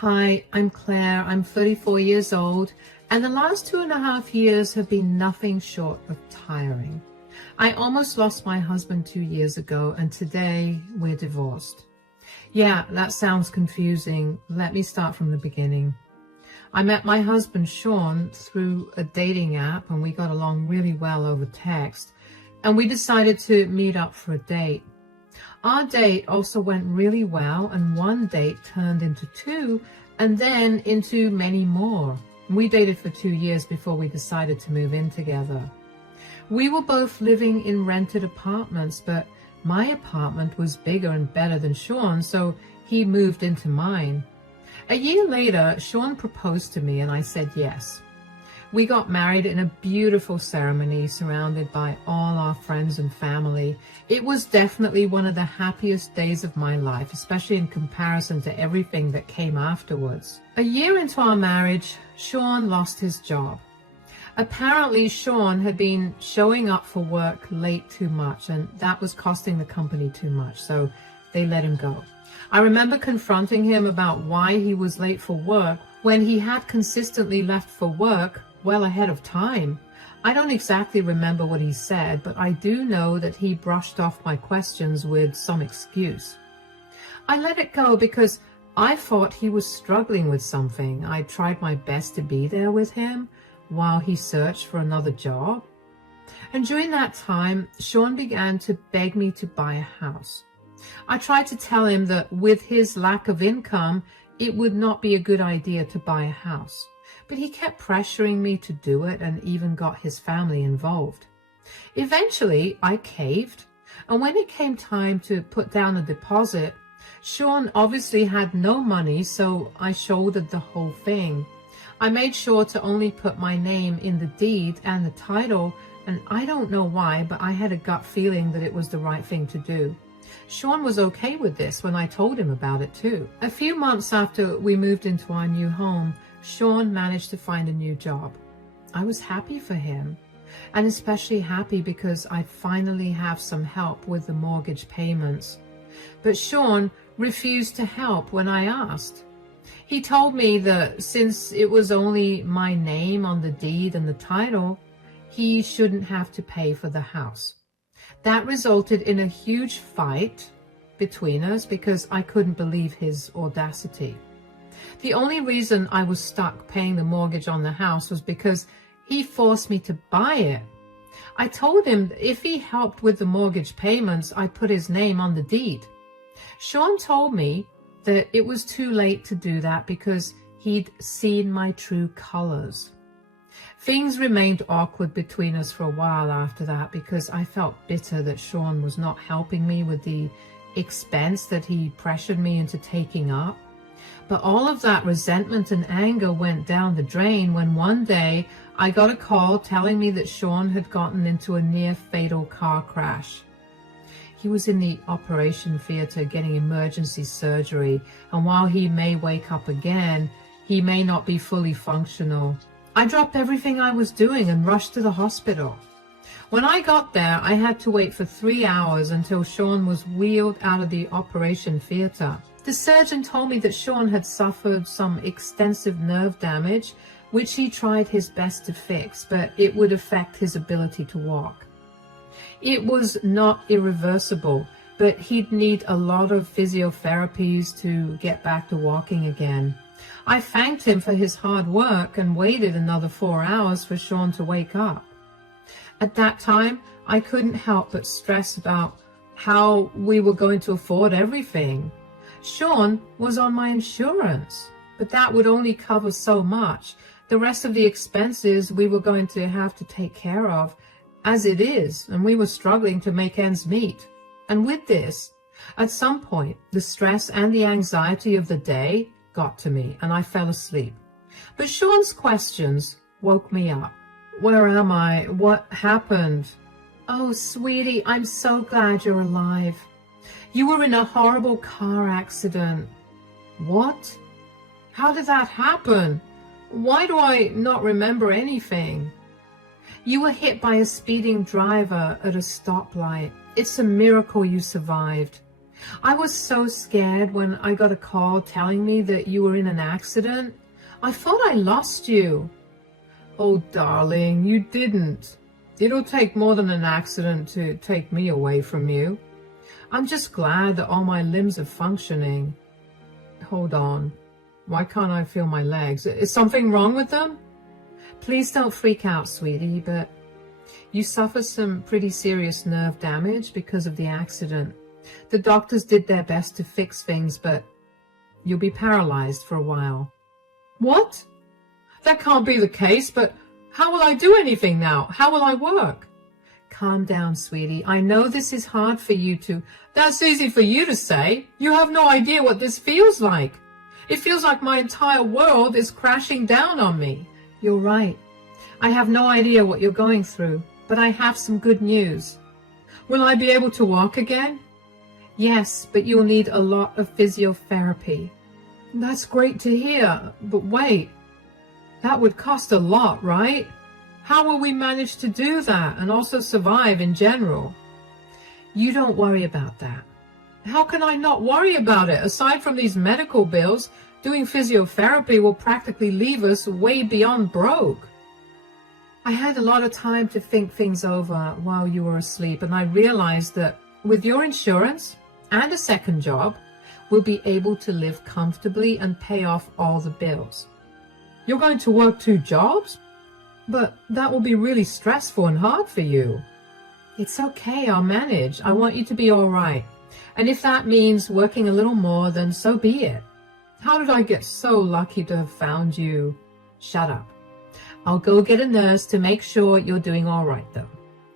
Hi, I'm Claire. I'm 34 years old, and the last 2.5 years have been nothing short of tiring. I almost lost my husband 2 years ago, and today we're divorced. Yeah, that sounds confusing. Let me start from the beginning. I met my husband, Sean, through a dating app, and we got along really well over text, and we decided to meet up for a date. Our date also went really well, and one date turned into two, and then into many more. We dated for 2 years before we decided to move in together. We were both living in rented apartments, but my apartment was bigger and better than Sean's, so he moved into mine. A year later, Sean proposed to me, and I said yes. We got married in a beautiful ceremony surrounded by all our friends and family. It was definitely one of the happiest days of my life, especially in comparison to everything that came afterwards. A year into our marriage, Sean lost his job. Apparently, Sean had been showing up for work late too much, and that was costing the company too much, so they let him go. I remember confronting him about why he was late for work when he had consistently left for work well ahead of time. I don't exactly remember what he said, but I do know that he brushed off my questions with some excuse. I let it go because I thought he was struggling with something. I tried my best to be there with him while he searched for another job. And during that time, Sean began to beg me to buy a house. I tried to tell him that with his lack of income, it would not be a good idea to buy a house. But he kept pressuring me to do it and even got his family involved. Eventually, I caved, and when it came time to put down a deposit, Sean obviously had no money, so I shouldered the whole thing. I made sure to only put my name in the deed and the title, and I don't know why, but I had a gut feeling that it was the right thing to do. Sean was okay with this when I told him about it too. A few months after we moved into our new home, Sean managed to find a new job. I was happy for him, and especially happy because I finally have some help with the mortgage payments. But Sean refused to help when I asked. He told me that since it was only my name on the deed and the title, he shouldn't have to pay for the house. That resulted in a huge fight between us because I couldn't believe his audacity. The only reason I was stuck paying the mortgage on the house was because he forced me to buy it. I told him that if he helped with the mortgage payments, I'd put his name on the deed. Sean told me that it was too late to do that because he'd seen my true colors. Things remained awkward between us for a while after that because I felt bitter that Sean was not helping me with the expense that he pressured me into taking up. But all of that resentment and anger went down the drain when one day I got a call telling me that Sean had gotten into a near-fatal car crash. He was in the operation theater getting emergency surgery, and while he may wake up again, he may not be fully functional. I dropped everything I was doing and rushed to the hospital. When I got there, I had to wait for 3 hours until Sean was wheeled out of the operation theater. The surgeon told me that Sean had suffered some extensive nerve damage, which he tried his best to fix, but it would affect his ability to walk. It was not irreversible, but he'd need a lot of physiotherapies to get back to walking again. I thanked him for his hard work and waited another 4 hours for Sean to wake up. At that time, I couldn't help but stress about how we were going to afford everything. Sean was on my insurance, but that would only cover so much. The rest of the expenses we were going to have to take care of as it is, and we were struggling to make ends meet. And with this, at some point, the stress and the anxiety of the day got to me, and I fell asleep. But Sean's questions woke me up. Where am I? What happened? Oh, sweetie, I'm so glad you're alive. You were in a horrible car accident. What? How did that happen? Why do I not remember anything? You were hit by a speeding driver at a stoplight. It's a miracle you survived. I was so scared when I got a call telling me that you were in an accident. I thought I lost you. Oh, darling, you didn't. It'll take more than an accident to take me away from you. I'm just glad that all my limbs are functioning. Hold on. Why can't I feel my legs? Is something wrong with them? Please don't freak out, sweetie, but you suffered some pretty serious nerve damage because of the accident. The doctors did their best to fix things, but you'll be paralyzed for a while. What? That can't be the case, but how will I do anything now? How will I work? Calm down, sweetie. I know this is hard for you to... That's easy for you to say. You have no idea what this feels like. It feels like my entire world is crashing down on me. You're right. I have no idea what you're going through, but I have some good news. Will I be able to walk again? Yes, but you'll need a lot of physiotherapy. That's great to hear, but wait. That would cost a lot, right? How will we manage to do that and also survive in general? You don't worry about that. How can I not worry about it? Aside from these medical bills, doing physiotherapy will practically leave us way beyond broke. I had a lot of time to think things over while you were asleep, and I realized that with your insurance and a second job, we'll be able to live comfortably and pay off all the bills. You're going to work 2 jobs? But that will be really stressful and hard for you. It's okay, I'll manage. I want you to be all right. And if that means working a little more, then so be it. How did I get so lucky to have found you? Shut up. I'll go get a nurse to make sure you're doing all right, though.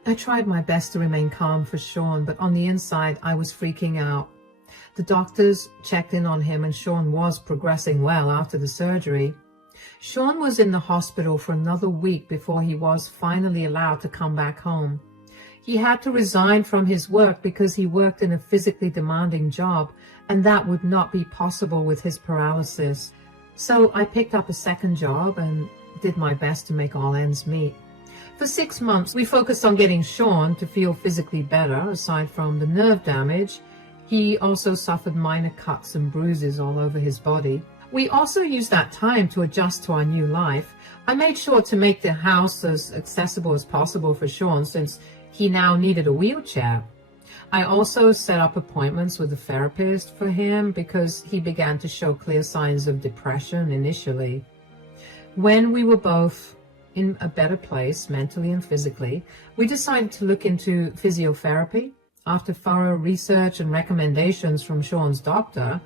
I tried my best to remain calm for Sean, but on the inside, I was freaking out. The doctors checked in on him, and Sean was progressing well after the surgery. Sean was in the hospital for another week before he was finally allowed to come back home. He had to resign from his work because he worked in a physically demanding job, and that would not be possible with his paralysis. So I picked up a second job and did my best to make all ends meet. For 6 months, we focused on getting Sean to feel physically better. Aside from the nerve damage, he also suffered minor cuts and bruises all over his body. We also used that time to adjust to our new life. I made sure to make the house as accessible as possible for Sean since he now needed a wheelchair. I also set up appointments with a therapist for him because he began to show clear signs of depression initially. When we were both in a better place mentally and physically, we decided to look into physiotherapy. After thorough research and recommendations from Sean's doctor,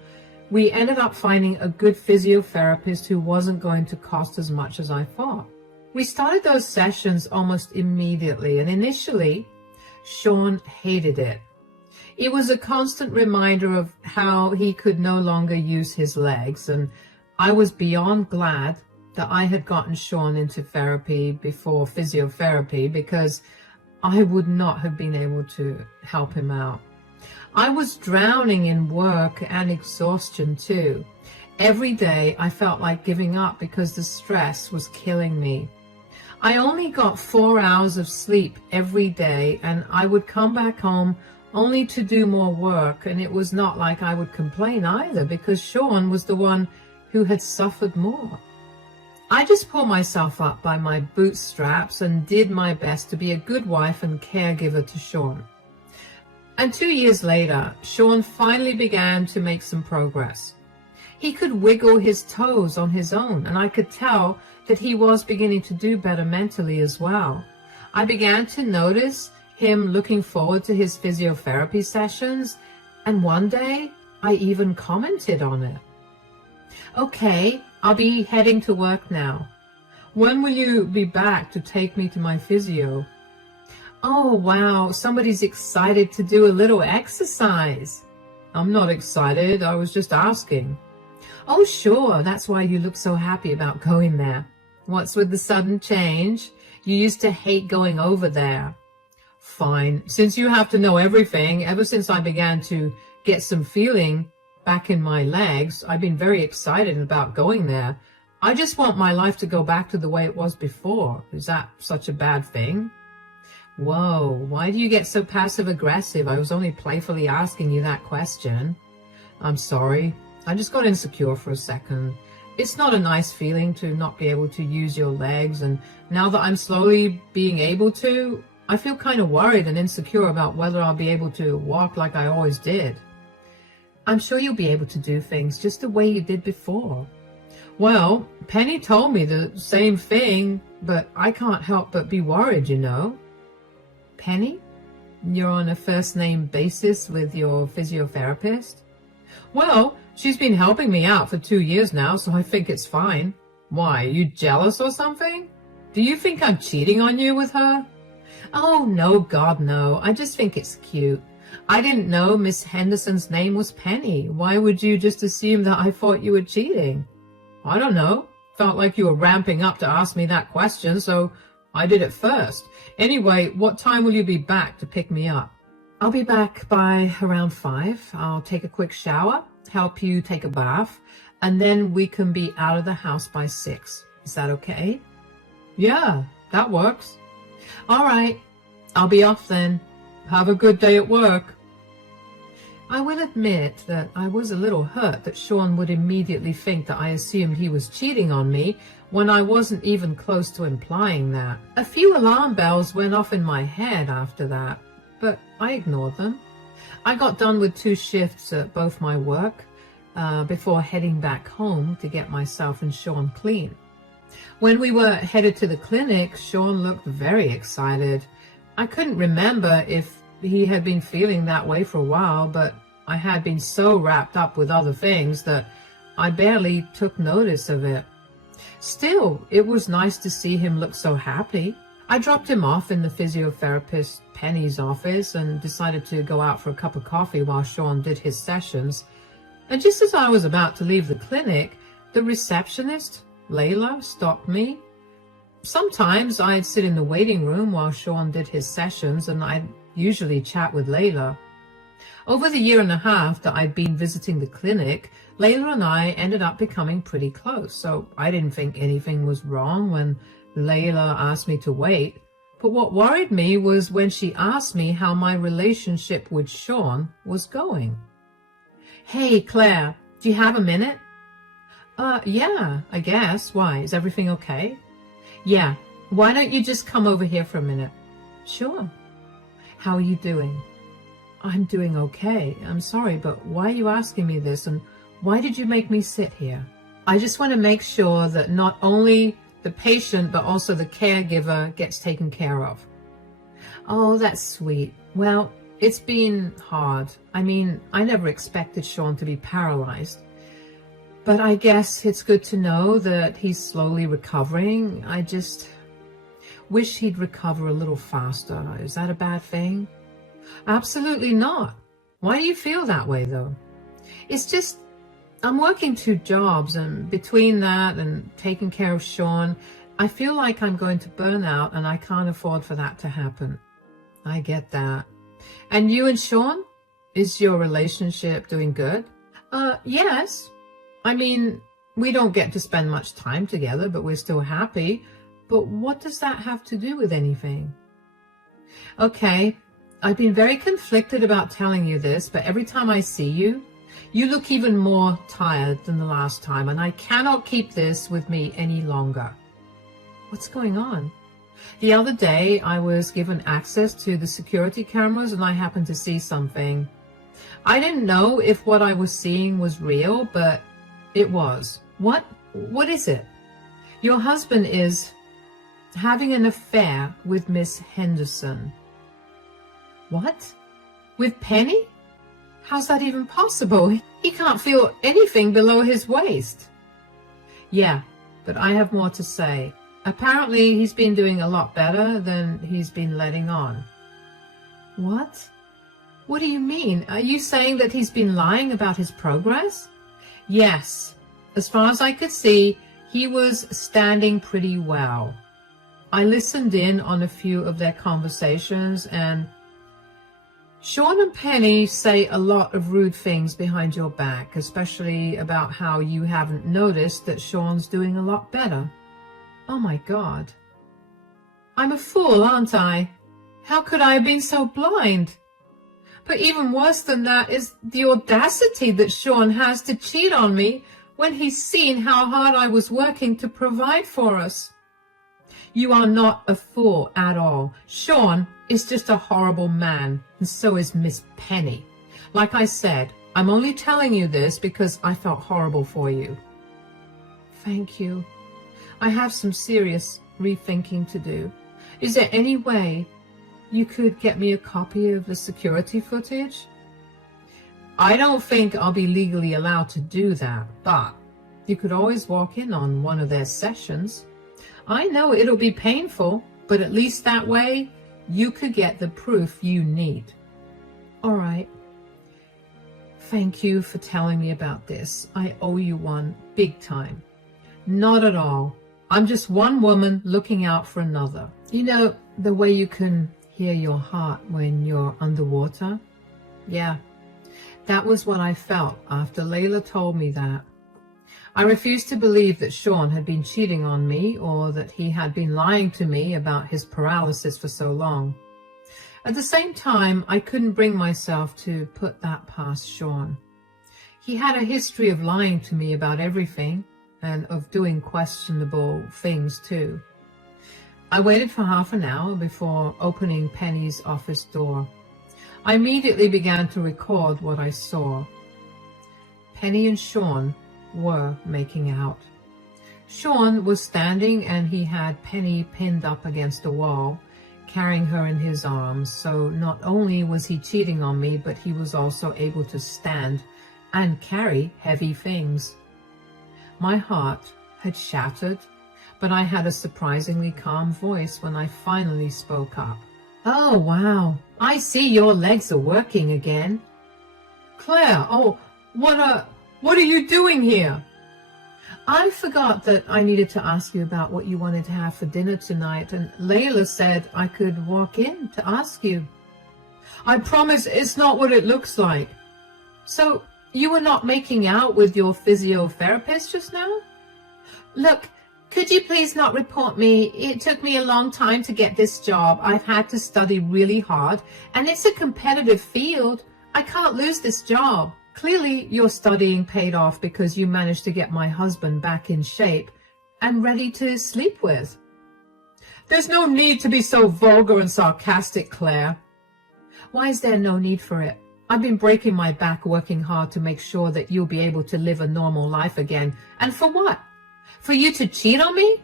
we ended up finding a good physiotherapist who wasn't going to cost as much as I thought. We started those sessions almost immediately, and initially, Sean hated it. It was a constant reminder of how he could no longer use his legs, and I was beyond glad that I had gotten Sean into therapy before physiotherapy because I would not have been able to help him out. I was drowning in work and exhaustion too. Every day I felt like giving up because the stress was killing me. I only got 4 hours of sleep every day, and I would come back home only to do more work, and it was not like I would complain either because Sean was the one who had suffered more. I just pulled myself up by my bootstraps and did my best to be a good wife and caregiver to Sean. And 2 years later, Sean finally began to make some progress. He could wiggle his toes on his own, and I could tell that he was beginning to do better mentally as well. I began to notice him looking forward to his physiotherapy sessions, and one day I even commented on it. Okay, I'll be heading to work now. When will you be back to take me to my physio? Oh, wow, somebody's excited to do a little exercise. I'm not excited, I was just asking. Oh, sure, that's why you look so happy about going there. What's with the sudden change? You used to hate going over there. Fine, since you have to know everything, ever since I began to get some feeling back in my legs, I've been very excited about going there. I just want my life to go back to the way it was before. Is that such a bad thing? Whoa, why do you get so passive-aggressive? I was only playfully asking you that question. I'm sorry. I just got insecure for a second. It's not a nice feeling to not be able to use your legs, and now that I'm slowly being able to, I feel kind of worried and insecure about whether I'll be able to walk like I always did. I'm sure you'll be able to do things just the way you did before. Well, Penny told me the same thing, but I can't help but be worried, you know. Penny? You're on a first-name basis with your physiotherapist? Well, she's been helping me out for 2 years now, so I think it's fine. Why, are you jealous or something? Do you think I'm cheating on you with her? Oh, no, God, no. I just think it's cute. I didn't know Miss Henderson's name was Penny. Why would you just assume that I thought you were cheating? I don't know. Felt like you were ramping up to ask me that question, so I did it first. Anyway, what time will you be back to pick me up? I'll be back by around 5. I'll take a quick shower, help you take a bath, and then we can be out of the house by 6. Is that okay? Yeah, that works. All right, I'll be off then. Have a good day at work. I will admit that I was a little hurt that Sean would immediately think that I assumed he was cheating on me when I wasn't even close to implying that. A few alarm bells went off in my head after that, but I ignored them. I got done with 2 shifts at both my work before heading back home to get myself and Sean clean. When we were headed to the clinic, Sean looked very excited. I couldn't remember if he had been feeling that way for a while, but I had been so wrapped up with other things that I barely took notice of it. Still, it was nice to see him look so happy. I dropped him off in the physiotherapist Penny's office and decided to go out for a cup of coffee while Sean did his sessions. And just as I was about to leave the clinic, the receptionist, Layla, stopped me. Sometimes I'd sit in the waiting room while Sean did his sessions, and I'd usually chat with Layla. Over the 1.5 years that I'd been visiting the clinic, Layla and I ended up becoming pretty close, so I didn't think anything was wrong when Layla asked me to wait. But what worried me was when she asked me how my relationship with Sean was going. Hey, Claire, do you have a minute? Yeah, I guess. Why? Is everything okay? Yeah. Why don't you just come over here for a minute? Sure. How are you doing? I'm doing okay. I'm sorry, but why are you asking me this, and why did you make me sit here? I just want to make sure that not only the patient, but also the caregiver gets taken care of. Oh, that's sweet. Well, it's been hard. I mean, I never expected Sean to be paralyzed. But I guess it's good to know that he's slowly recovering. I just wish he'd recover a little faster. Is that a bad thing? Absolutely not. Why do you feel that way, though? It's just, I'm working 2 jobs, and between that and taking care of Sean, I feel like I'm going to burn out, and I can't afford for that to happen. I get that. And you and Sean? Is your relationship doing good? Yes. I mean, we don't get to spend much time together, but we're still happy. But what does that have to do with anything? Okay, I've been very conflicted about telling you this, but every time I see you, you look even more tired than the last time, and I cannot keep this with me any longer. What's going on? The other day, I was given access to the security cameras, and I happened to see something. I didn't know if what I was seeing was real, but it was. What is it? Your husband is having an affair with Miss Henderson. What? With Penny? How's that even possible? He can't feel anything below his waist. Yeah, but I have more to say. Apparently, he's been doing a lot better than he's been letting on. What? What do you mean? Are you saying that he's been lying about his progress? Yes. As far as I could see, he was standing pretty well. I listened in on a few of their conversations, and Sean and Penny say a lot of rude things behind your back, especially about how you haven't noticed that Sean's doing a lot better. Oh my God. I'm a fool, aren't I? How could I have been so blind? But even worse than that is the audacity that Sean has to cheat on me when he's seen how hard I was working to provide for us. You are not a fool at all. Sean is just a horrible man, and so is Miss Penny. Like I said, I'm only telling you this because I felt horrible for you. Thank you. I have some serious rethinking to do. Is there any way you could get me a copy of the security footage? I don't think I'll be legally allowed to do that, but you could always walk in on one of their sessions. I know it'll be painful, but at least that way you could get the proof you need. All right. Thank you for telling me about this. I owe you one big time. Not at all. I'm just one woman looking out for another. You know, the way you can hear your heart when you're underwater? Yeah, that was what I felt after Layla told me that. I refused to believe that Sean had been cheating on me or that he had been lying to me about his paralysis for so long. At the same time, I couldn't bring myself to put that past Sean. He had a history of lying to me about everything and of doing questionable things too. I waited for half an hour before opening Penny's office door. I immediately began to record what I saw. Penny and Sean were making out. Sean was standing and he had Penny pinned up against a wall, carrying her in his arms. So not only was he cheating on me, but he was also able to stand and carry heavy things. My heart had shattered, but I had a surprisingly calm voice when I finally spoke up. Oh, wow. I see your legs are working again. Claire, what are you doing here? I forgot that I needed to ask you about what you wanted to have for dinner tonight, and Layla said I could walk in to ask you. I promise it's not what it looks like. So, you were not making out with your physiotherapist just now? Look, could you please not report me? It took me a long time to get this job. I've had to study really hard, and it's a competitive field. I can't lose this job. Clearly, your studying paid off because you managed to get my husband back in shape and ready to sleep with. There's no need to be so vulgar and sarcastic, Claire. Why is there no need for it? I've been breaking my back working hard to make sure that you'll be able to live a normal life again. And for what? For you to cheat on me?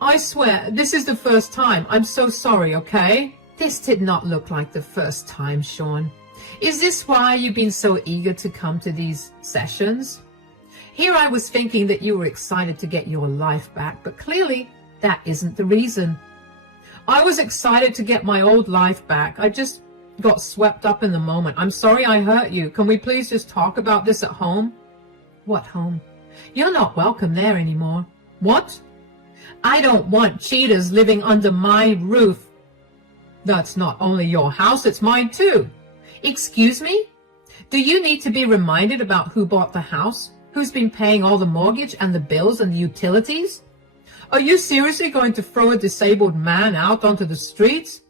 I swear, this is the first time. I'm so sorry, okay? This did not look like the first time, Sean. Is this why you've been so eager to come to these sessions? Here I was thinking that you were excited to get your life back, but clearly that isn't the reason. I was excited to get my old life back. I just got swept up in the moment. I'm sorry I hurt you. Can we please just talk about this at home? What home? You're not welcome there anymore. What? I don't want cheaters living under my roof. That's not only your house, it's mine too. Excuse me? Do you need to be reminded about who bought the house? Who's been paying all the mortgage and the bills and the utilities? Are you seriously going to throw a disabled man out onto the streets?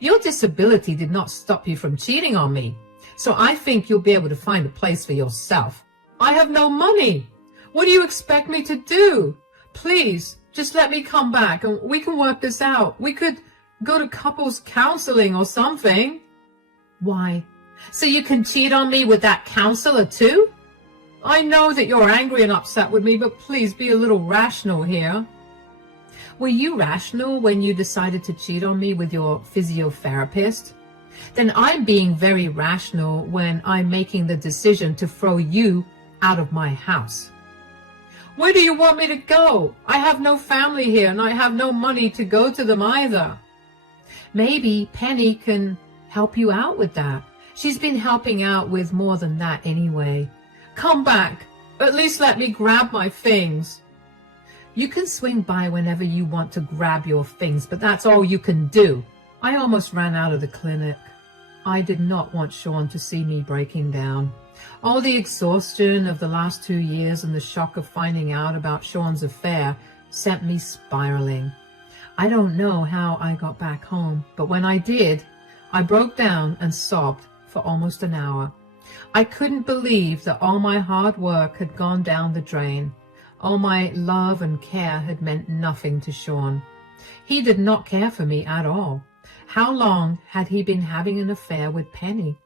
Your disability did not stop you from cheating on me, so I think you'll be able to find a place for yourself. I have no money. What do you expect me to do? Please, just let me come back and we can work this out. We could go to couples counseling or something. Why? So you can cheat on me with that counselor too? I know that you're angry and upset with me, but please be a little rational here. Were you rational when you decided to cheat on me with your physiotherapist? Then I'm being very rational when I'm making the decision to throw you out of my house. Where do you want me to go? I have no family here and I have no money to go to them either. Maybe Penny can help you out with that. She's been helping out with more than that anyway. Come back. At least let me grab my things. You can swing by whenever you want to grab your things, but that's all you can do. I almost ran out of the clinic. I did not want Sean to see me breaking down. All the exhaustion of the last 2 years and the shock of finding out about Sean's affair sent me spiraling. I don't know how I got back home, but when I did, I broke down and sobbed for almost an hour. I couldn't believe that all my hard work had gone down the drain. All my love and care had meant nothing to Sean. He did not care for me at all. How long had he been having an affair with Penny?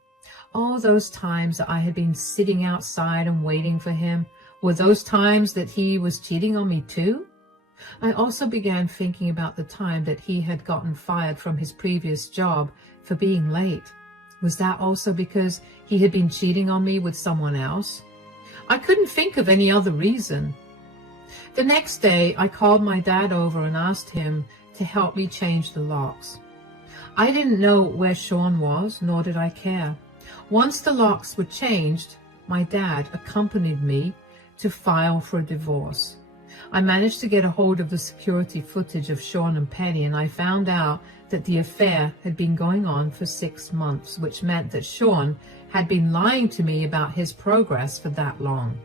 All those times that I had been sitting outside and waiting for him, were those times that he was cheating on me too? I also began thinking about the time that he had gotten fired from his previous job for being late. Was that also because he had been cheating on me with someone else? I couldn't think of any other reason. The next day, I called my dad over and asked him to help me change the locks. I didn't know where Sean was, nor did I care. Once the locks were changed, my dad accompanied me to file for a divorce. I managed to get a hold of the security footage of Sean and Penny, and I found out that the affair had been going on for 6 months, which meant that Sean had been lying to me about his progress for that long.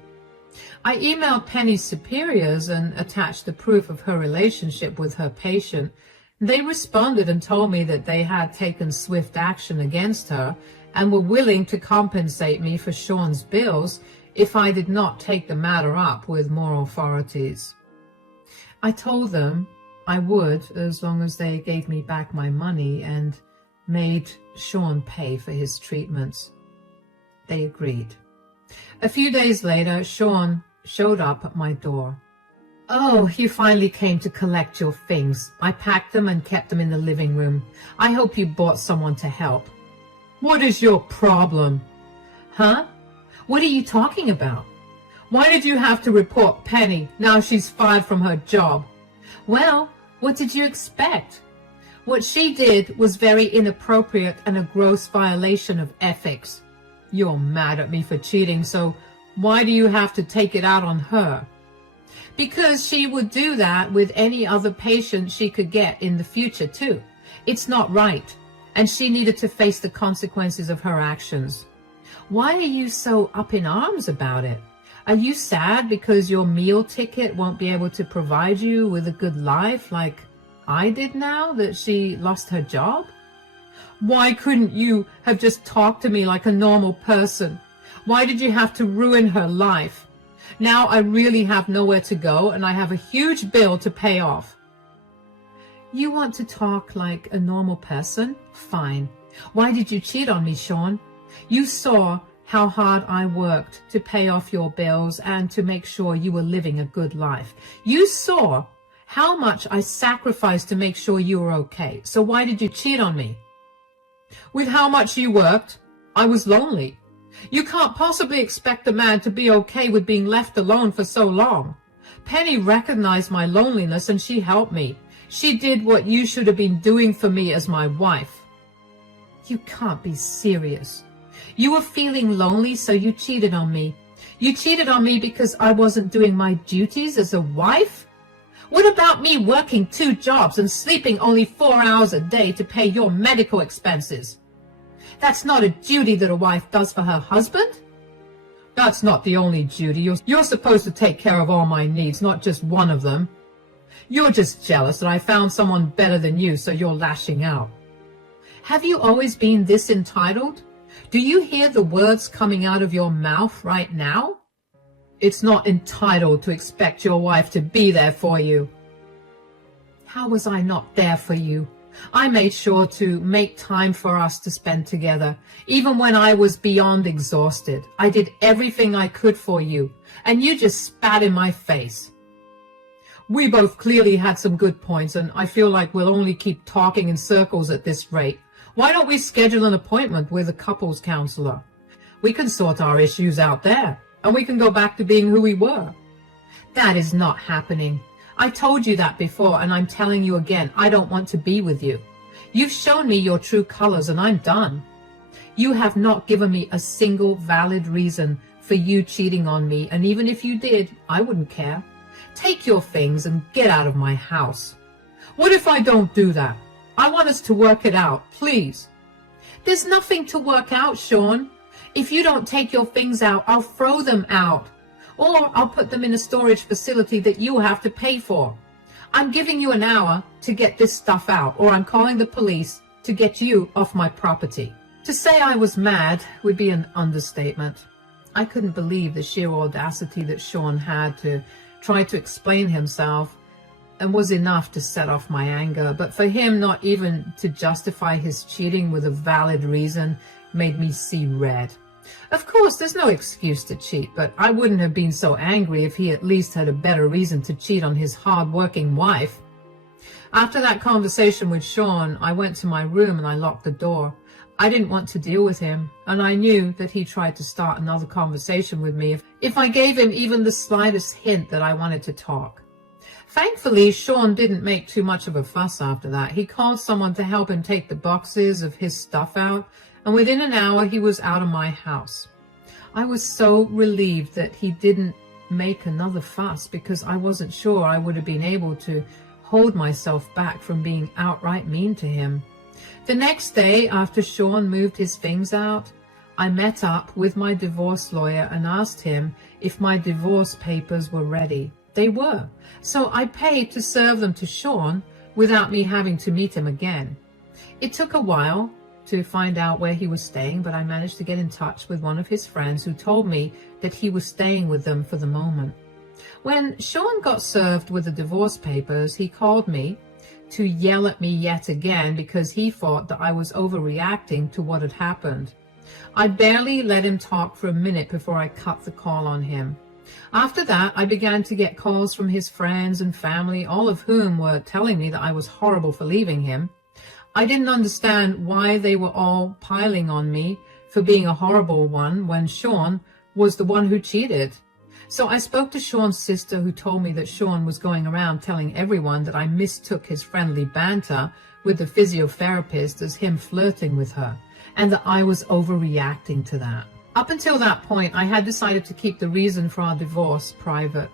I emailed Penny's superiors and attached the proof of her relationship with her patient. They responded and told me that they had taken swift action against her and were willing to compensate me for Sean's bills if I did not take the matter up with more authorities. I told them I would, as long as they gave me back my money and made Sean pay for his treatments. They agreed. A few days later, Sean showed up at my door. "Oh, you finally came to collect your things. I packed them and kept them in the living room. I hope you brought someone to help." "What is your problem?" "Huh? What are you talking about?" "Why did you have to report Penny? Now she's fired from her job." "Well, what did you expect? What she did was very inappropriate and a gross violation of ethics." "You're mad at me for cheating, so why do you have to take it out on her?" "Because she would do that with any other patient she could get in the future too. It's not right, and she needed to face the consequences of her actions." "Why are you so up in arms about it? Are you sad because your meal ticket won't be able to provide you with a good life like I did now that she lost her job?" "Why couldn't you have just talked to me like a normal person? Why did you have to ruin her life? Now I really have nowhere to go and I have a huge bill to pay off." "You want to talk like a normal person? Fine. Why did you cheat on me, Sean? You saw how hard I worked to pay off your bills and to make sure you were living a good life. You saw how much I sacrificed to make sure you were okay. So why did you cheat on me?" "With how much you worked, I was lonely. You can't possibly expect a man to be okay with being left alone for so long. Penny recognized my loneliness and she helped me. She did what you should have been doing for me as my wife." "You can't be serious. You were feeling lonely, so you cheated on me. You cheated on me because I wasn't doing my duties as a wife? What about me working 2 jobs and sleeping only 4 hours a day to pay your medical expenses? That's not a duty that a wife does for her husband." "That's not the only duty. You're supposed to take care of all my needs, not just one of them. You're just jealous that I found someone better than you, so you're lashing out." "Have you always been this entitled? Do you hear the words coming out of your mouth right now? It's not entitled to expect your wife to be there for you." "How was I not there for you? I made sure to make time for us to spend together, even when I was beyond exhausted. I did everything I could for you, and you just spat in my face." "We both clearly had some good points, and I feel like we'll only keep talking in circles at this rate. Why don't we schedule an appointment with a couples counselor? We can sort our issues out there, and we can go back to being who we were." "That is not happening. I told you that before, and I'm telling you again, I don't want to be with you. You've shown me your true colors, and I'm done. You have not given me a single valid reason for you cheating on me, and even if you did, I wouldn't care. Take your things and get out of my house." "What if I don't do that? I want us to work it out, please." "There's nothing to work out, Sean. If you don't take your things out, I'll throw them out. Or I'll put them in a storage facility that you'll have to pay for. I'm giving you an hour to get this stuff out, or I'm calling the police to get you off my property. To say I was mad would be an understatement. I couldn't believe the sheer audacity that Sean had to try to explain himself, and was enough to set off my anger. But for him not even to justify his cheating with a valid reason made me see red. Of course, there's no excuse to cheat, but I wouldn't have been so angry if he at least had a better reason to cheat on his hard-working wife. After that conversation with Sean, I went to my room and I locked the door. I didn't want to deal with him, and I knew that he tried to start another conversation with me if I gave him even the slightest hint that I wanted to talk. Thankfully, Sean didn't make too much of a fuss after that. He called someone to help him take the boxes of his stuff out, and within an hour he was out of my house. I was so relieved that he didn't make another fuss, because I wasn't sure I would have been able to hold myself back from being outright mean to him. The next day, after Sean moved his things out, I met up with my divorce lawyer and asked him if my divorce papers were ready. They were, so I paid to serve them to Sean without me having to meet him again. It took a while to find out where he was staying, but I managed to get in touch with one of his friends who told me that he was staying with them for the moment. When Sean got served with the divorce papers, he called me to yell at me yet again because he thought that I was overreacting to what had happened. I barely let him talk for a minute before I cut the call on him. After that, I began to get calls from his friends and family, all of whom were telling me that I was horrible for leaving him. I didn't understand why they were all piling on me for being a horrible one when Sean was the one who cheated. So I spoke to Sean's sister, who told me that Sean was going around telling everyone that I mistook his friendly banter with the physiotherapist as him flirting with her, and that I was overreacting to that. Up until that point, I had decided to keep the reason for our divorce private.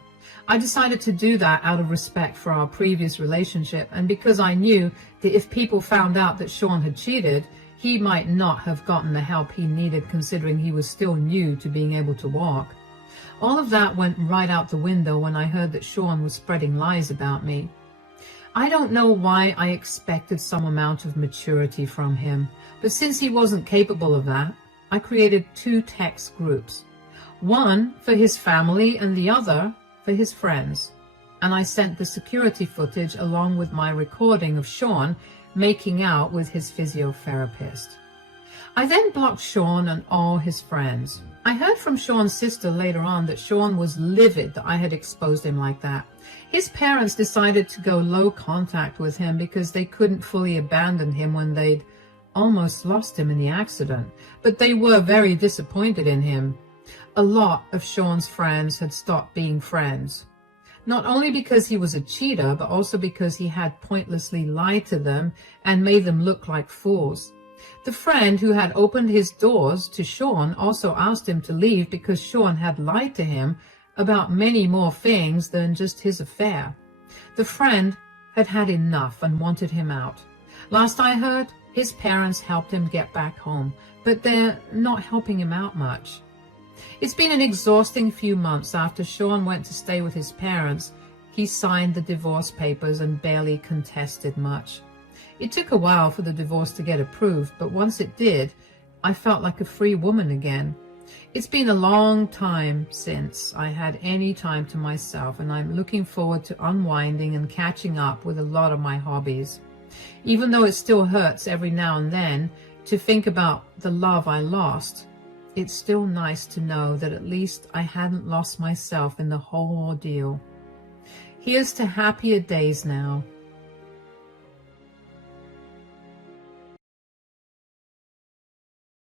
I decided to do that out of respect for our previous relationship, and because I knew that if people found out that Sean had cheated, he might not have gotten the help he needed, considering he was still new to being able to walk. All of that went right out the window when I heard that Sean was spreading lies about me. I don't know why I expected some amount of maturity from him, but since he wasn't capable of that, I created 2 text groups, one for his family and the other for his friends, and I sent the security footage along with my recording of Sean making out with his physiotherapist. I then blocked Sean and all his friends. I heard from Sean's sister later on that Sean was livid that I had exposed him like that. His parents decided to go low contact with him because they couldn't fully abandon him when they'd almost lost him in the accident, but they were very disappointed in him. A lot of Sean's friends had stopped being friends, not only because he was a cheater, but also because he had pointlessly lied to them and made them look like fools. The friend who had opened his doors to Sean also asked him to leave because Sean had lied to him about many more things than just his affair. The friend had had enough and wanted him out. Last I heard, his parents helped him get back home, but they're not helping him out much. It's been an exhausting few months. After Sean went to stay with his parents, he signed the divorce papers and barely contested much. It took a while for the divorce to get approved, but once it did, I felt like a free woman again. It's been a long time since I had any time to myself, and I'm looking forward to unwinding and catching up with a lot of my hobbies. Even though it still hurts every now and then to think about the love I lost, it's still nice to know that at least I hadn't lost myself in the whole ordeal. Here's to happier days now.